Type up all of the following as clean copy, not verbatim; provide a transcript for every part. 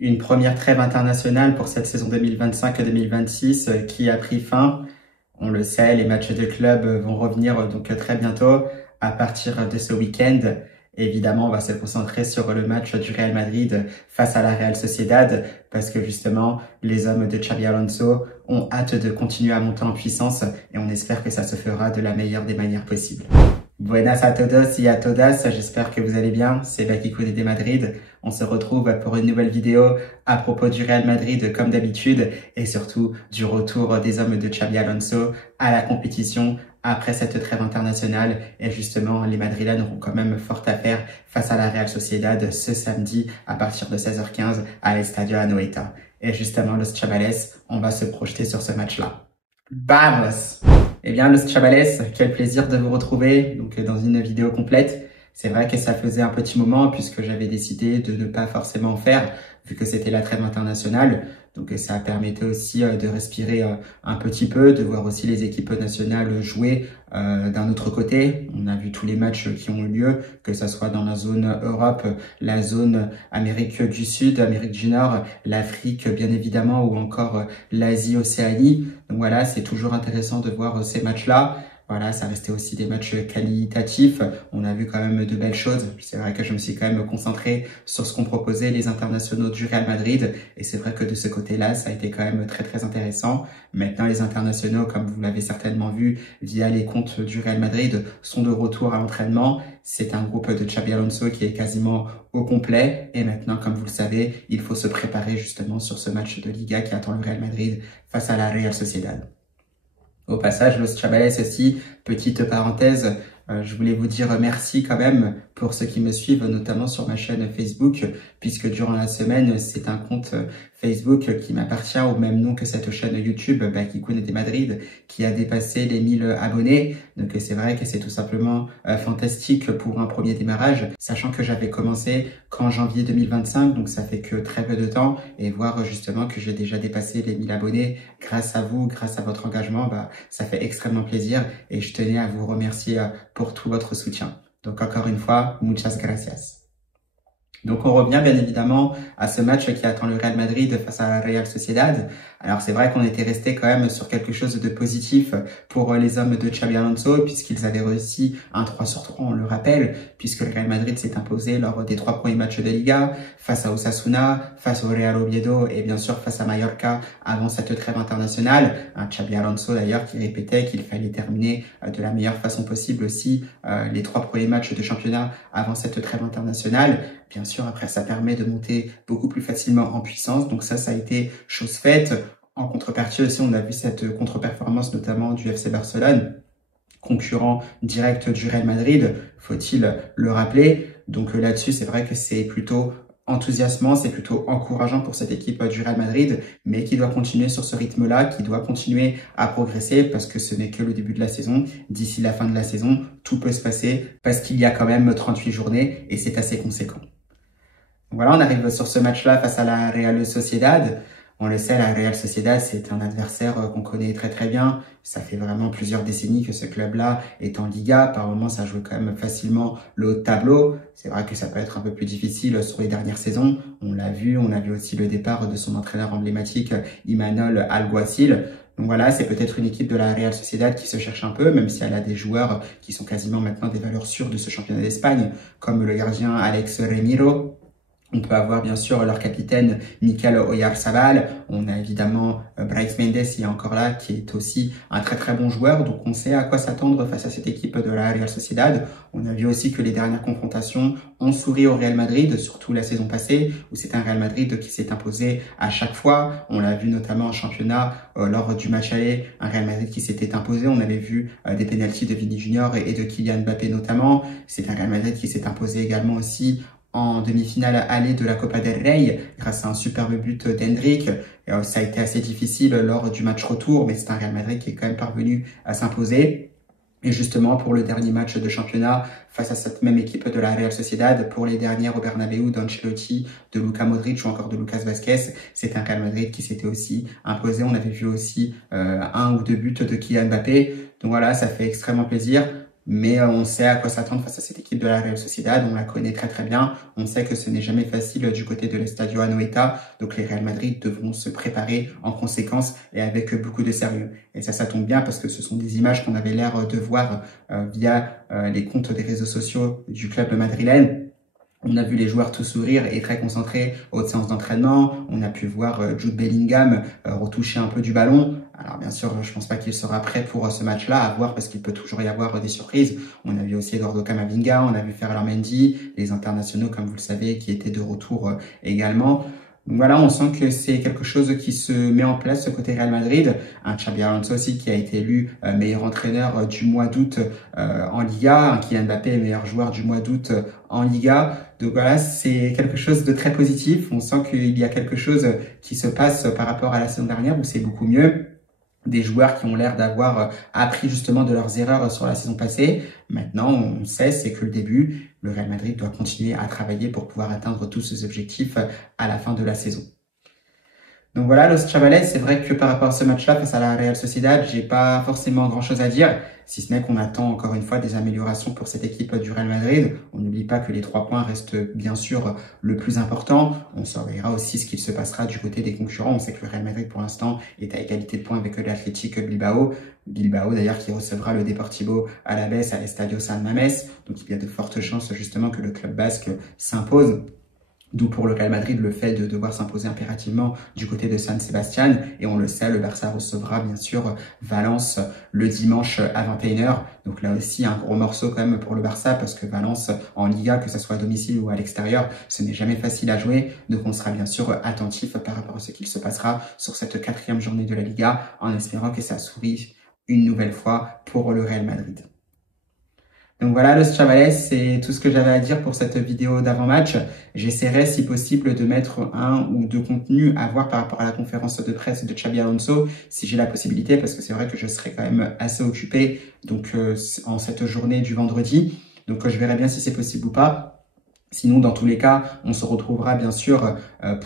Une première trêve internationale pour cette saison 2025-2026 qui a pris fin. On le sait, les matchs de club vont revenir donc très bientôt à partir de ce week-end. Évidemment, on va se concentrer sur le match du Real Madrid face à la Real Sociedad parce que justement, les hommes de Xabi Alonso ont hâte de continuer à monter en puissance et on espère que ça se fera de la meilleure des manières possibles. Buenas a todos y a todas, j'espère que vous allez bien, c'est Bakikouné de Madrid. On se retrouve pour une nouvelle vidéo à propos du Real Madrid comme d'habitude et surtout du retour des hommes de Xabi Alonso à la compétition après cette trêve internationale. Et justement, les Madrilènes auront quand même fort à faire face à la Real Sociedad ce samedi à partir de 16h15 à l'Estadio Anoeta. Et justement, los Chavales, on va se projeter sur ce match-là. Vamos! Eh bien, los Chavales, quel plaisir de vous retrouver donc dans une vidéo complète. C'est vrai que ça faisait un petit moment puisque j'avais décidé de ne pas forcément en faire vu que c'était la trêve internationale. Donc ça permettait aussi de respirer un petit peu, de voir aussi les équipes nationales jouer d'un autre côté. On a vu tous les matchs qui ont eu lieu, que ce soit dans la zone Europe, la zone Amérique du Sud, Amérique du Nord, l'Afrique bien évidemment, ou encore l'Asie, Océanie. Donc voilà, c'est toujours intéressant de voir ces matchs-là. Voilà, ça restait aussi des matchs qualitatifs. On a vu quand même de belles choses. C'est vrai que je me suis quand même concentré sur ce qu'ont proposé les internationaux du Real Madrid. Et c'est vrai que de ce côté-là, ça a été quand même très intéressant. Maintenant, les internationaux, comme vous l'avez certainement vu via les comptes du Real Madrid, sont de retour à l'entraînement. C'est un groupe de Xabi Alonso qui est quasiment au complet. Et maintenant, comme vous le savez, il faut se préparer justement sur ce match de Liga qui attend le Real Madrid face à la Real Sociedad. Au passage, Los Chavales aussi, petite parenthèse, je voulais vous dire merci quand même pour ceux qui me suivent, notamment sur ma chaîne Facebook, puisque durant la semaine, c'est un compte Facebook qui m'appartient au même nom que cette chaîne YouTube, Bakikouné de Madrid, qui a dépassé les 1000 abonnés. Donc c'est vrai que c'est tout simplement fantastique pour un premier démarrage, sachant que j'avais commencé qu'en janvier 2025, donc ça fait que très peu de temps, et voir justement que j'ai déjà dépassé les 1000 abonnés grâce à vous, grâce à votre engagement, ça fait extrêmement plaisir et je tenais à vous remercier pour tout votre soutien. Donc encore une fois, muchas gracias. Donc on revient bien évidemment à ce match qui attend le Real Madrid face à la Real Sociedad. Alors c'est vrai qu'on était resté quand même sur quelque chose de positif pour les hommes de Xabi Alonso puisqu'ils avaient réussi un 3/3, on le rappelle, puisque le Real Madrid s'est imposé lors des 3 premiers matchs de Liga face à Osasuna, face au Real Oviedo et bien sûr face à Mallorca avant cette trêve internationale. Xabi Alonso d'ailleurs qui répétait qu'il fallait terminer de la meilleure façon possible aussi les 3 premiers matchs de championnat avant cette trêve internationale. Bien sûr, après, ça permet de monter beaucoup plus facilement en puissance. Donc ça a été chose faite. En contrepartie aussi, on a vu cette contre-performance notamment du FC Barcelone, concurrent direct du Real Madrid, faut-il le rappeler. Donc là-dessus, c'est vrai que c'est plutôt enthousiasmant, c'est plutôt encourageant pour cette équipe du Real Madrid, mais qui doit continuer sur ce rythme-là, qui doit continuer à progresser parce que ce n'est que le début de la saison. D'ici la fin de la saison, tout peut se passer parce qu'il y a quand même 38 journées et c'est assez conséquent. Voilà, on arrive sur ce match-là face à la Real Sociedad. On le sait, la Real Sociedad, c'est un adversaire qu'on connaît très bien. Ça fait vraiment plusieurs décennies que ce club-là est en Liga. Par moments, ça joue quand même facilement le haut de tableau. C'est vrai que ça peut être un peu plus difficile sur les dernières saisons. On l'a vu, on a vu aussi le départ de son entraîneur emblématique, Imanol Alguacil. Donc voilà, c'est peut-être une équipe de la Real Sociedad qui se cherche un peu, même si elle a des joueurs qui sont quasiment maintenant des valeurs sûres de ce championnat d'Espagne, comme le gardien Alex Remiro. On peut avoir bien sûr leur capitaine Mikel Oyarzabal. On a évidemment Brais Mendes, il est encore là, qui est aussi un très bon joueur. Donc on sait à quoi s'attendre face à cette équipe de la Real Sociedad. On a vu aussi que les dernières confrontations ont souri au Real Madrid, surtout la saison passée, où c'est un Real Madrid qui s'est imposé à chaque fois. On l'a vu notamment en championnat lors du match aller, un Real Madrid qui s'était imposé. On avait vu des pénaltys de Vini Junior et de Kylian Mbappé notamment. C'est un Real Madrid qui s'est imposé également aussi en demi-finale aller de la Copa del Rey grâce à un superbe but d'Hendrick. Ça a été assez difficile lors du match retour, mais c'est un Real Madrid qui est quand même parvenu à s'imposer. Et justement, pour le dernier match de championnat face à cette même équipe de la Real Sociedad, pour les dernières au Bernabéu d'Ancelotti, de Luka Modric ou encore de Lucas Vazquez, c'est un Real Madrid qui s'était aussi imposé. On avait vu aussi 1 ou 2 buts de Kylian Mbappé. Donc voilà, ça fait extrêmement plaisir. mais on sait à quoi s'attendre face à cette équipe de la Real Sociedad. On la connaît très très bien. On sait que ce n'est jamais facile du côté de l'Estadio Anoeta. Donc les Real Madrid devront se préparer en conséquence et avec beaucoup de sérieux. Et ça tombe bien parce que ce sont des images qu'on avait l'air de voir via les comptes des réseaux sociaux du club madrilène. On a vu les joueurs tout sourire et très concentrés aux séances d'entraînement. On a pu voir Jude Bellingham retoucher un peu du ballon. Alors bien sûr, je pense pas qu'il sera prêt pour ce match-là, à voir parce qu'il peut toujours y avoir des surprises. On a vu aussi Eduardo Camavinga, on a vu Ferland Mendy, les internationaux comme vous le savez qui étaient de retour également. Donc voilà, on sent que c'est quelque chose qui se met en place ce côté Real Madrid. Un Xabi Alonso aussi qui a été élu meilleur entraîneur du mois d'août en Liga, un Kylian Mbappé meilleur joueur du mois d'août en Liga. Donc voilà, c'est quelque chose de très positif. On sent qu'il y a quelque chose qui se passe par rapport à la saison dernière où c'est beaucoup mieux. Des joueurs qui ont l'air d'avoir appris justement de leurs erreurs sur la saison passée. Maintenant, on sait, c'est que le début. Le Real Madrid doit continuer à travailler pour pouvoir atteindre tous ses objectifs à la fin de la saison. Donc voilà, Los Chavales, c'est vrai que par rapport à ce match-là face à la Real Sociedad, j'ai pas forcément grand-chose à dire, si ce n'est qu'on attend encore une fois des améliorations pour cette équipe du Real Madrid. On n'oublie pas que les 3 points restent bien sûr le plus important. On surveillera aussi ce qu'il se passera du côté des concurrents. On sait que le Real Madrid pour l'instant est à égalité de points avec l'Athletic Bilbao. Bilbao d'ailleurs qui recevra le Deportivo Alavés à l'Estadio San Mamés. Donc il y a de fortes chances justement que le club basque s'impose. D'où pour le Real Madrid le fait de devoir s'imposer impérativement du côté de San Sebastián. Et on le sait, le Barça recevra bien sûr Valence le dimanche à 21h. Donc là aussi un gros morceau quand même pour le Barça parce que Valence en Liga, que ce soit à domicile ou à l'extérieur, ce n'est jamais facile à jouer. Donc on sera bien sûr attentif par rapport à ce qu'il se passera sur cette 4e journée de la Liga en espérant que ça sourit une nouvelle fois pour le Real Madrid. Donc voilà, Los Chavales, c'est tout ce que j'avais à dire pour cette vidéo d'avant-match. J'essaierai, si possible, de mettre 1 ou 2 contenus à voir par rapport à la conférence de presse de Xabi Alonso, si j'ai la possibilité, parce que c'est vrai que je serai quand même assez occupé donc en cette journée du vendredi. Donc je verrai bien si c'est possible ou pas. Sinon, dans tous les cas, on se retrouvera bien sûr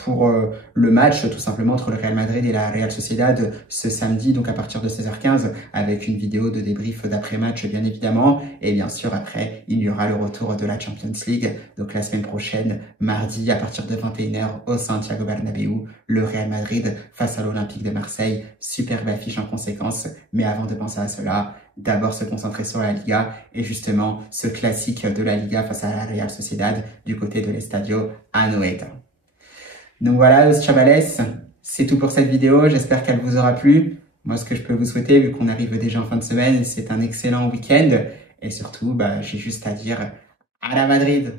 pour le match tout simplement entre le Real Madrid et la Real Sociedad ce samedi, donc à partir de 16h15, avec une vidéo de débrief d'après-match bien évidemment. Et bien sûr, après, il y aura le retour de la Champions League, donc la semaine prochaine, mardi, à partir de 21h au Santiago Bernabéu, le Real Madrid face à l'Olympique de Marseille. Superbe affiche en conséquence, mais avant de penser à cela, d'abord se concentrer sur la Liga et justement ce classique de la Liga face à la Real Sociedad du côté de l'Estadio Anoeta. Donc voilà, los chavales, c'est tout pour cette vidéo. J'espère qu'elle vous aura plu. Moi, ce que je peux vous souhaiter, vu qu'on arrive déjà en fin de semaine, c'est un excellent week-end. Et surtout, j'ai juste à dire à la Madrid.